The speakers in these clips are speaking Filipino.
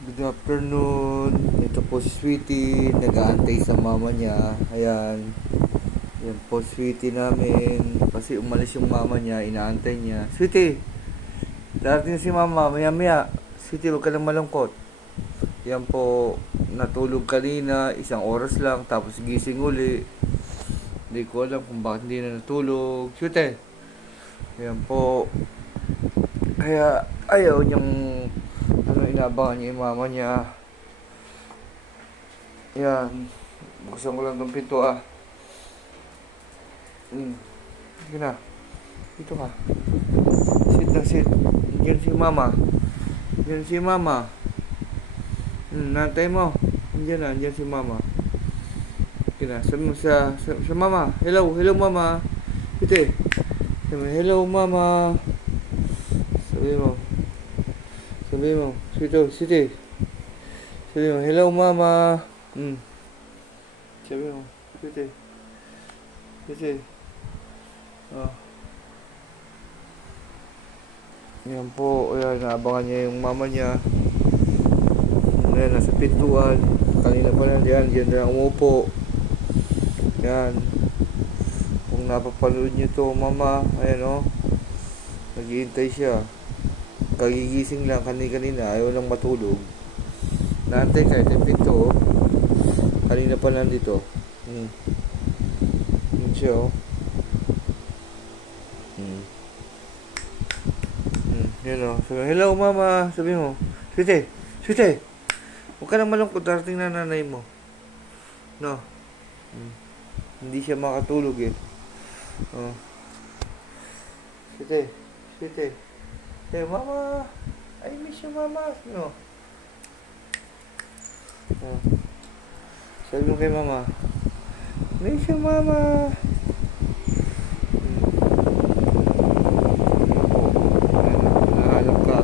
Good afternoon. Ito po si Sweetie. Nag-aantay sa mama niya. Ayan. Yan po Sweetie namin. Kasi umalis yung mama niya. Inaantay niya. Sweetie! Darating na si mama. Maya maya. Sweetie, huwag ka nang malungkot. Yan po. Natulog kanina. 1 oras lang. Tapos gising uli. Hindi ko alam kung bakit hindi na natulog. Sweetie! Yan po. Kaya ayaw niyang inaabangan niya yung mama niya. Yan. Buksan ko lang tong pinto Sige na. Dito ka. Sit na sit. Diyan si mama. Diyan si mama. Nantay mo. Diyan si mama. Sige na. Sabi mo sa mama. Hello. Hello mama. Ite. Sabi mo, hello mama. Sabi mo. Sweetie. Sabi mo, hello mama. Sabi mo, Sweetie. Oh. Yan po, ayan, naabangan niya yung mama niya. Ayan, nasa pintuan. Kanina pa lang diyan na lang umupo. Yan. Kung napapanood niyo to, mama, ayan naghihintay siya. Kagigising lang kanina, ayaw lang matulog. Naantay kahit yung pinto, kanina pa lang dito. Yun siya, Yun, sabi, hello mama, sabi mo, Sweetie, huwag ka nang malungkot, darating na nanay mo. No? Hindi siya makatulog Sweetie. Hey, mama, I miss you, mama. No. Sabi mo kay mama, miss you, mama. Nahanap ka.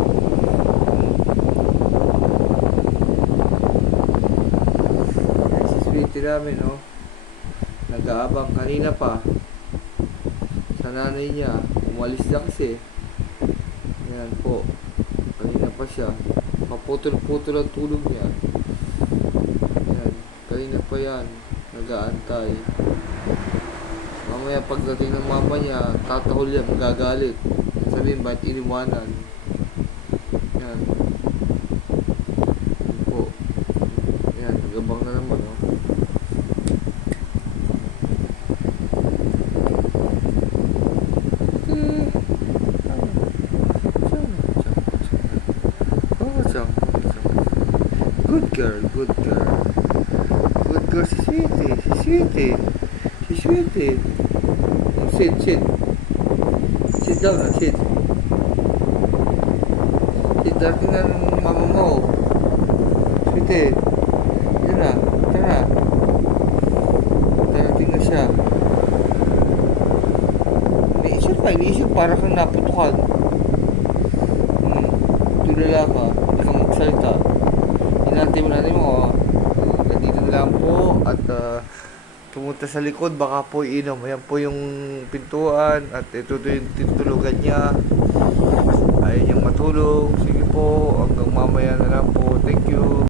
Si Sweetie namin, nag-aabang kanina pa. Sa nanay niya, umalis na kasi. Yan po. Kanina pa siya. Paputol-putol ang tulog niya. Yan. Kanina pa yan. Nag-aantay. Mamaya pagdating ng mama niya, tatahol yan. Magagalit. Sabihin, bakit iniwanan? Yan. Yan po. Yan. Nagabang na naman, Good girl. Good girl si Sweetie. Sit. Sit down na, sit. Darating na ng mama mo. Sweetie. Yan na, tara. Darating na siya. Iniisip para kang naputukan. Tulala ka, hindi ka magsalita. Hinantay mo natin mo. Nandito na lang po at pumunta sa likod, baka po inom. Ayan po yung pintuan at ito yung titulugan niya. Ayaw niyang matulog. Sige po, hanggang mamaya na lang po. Thank you.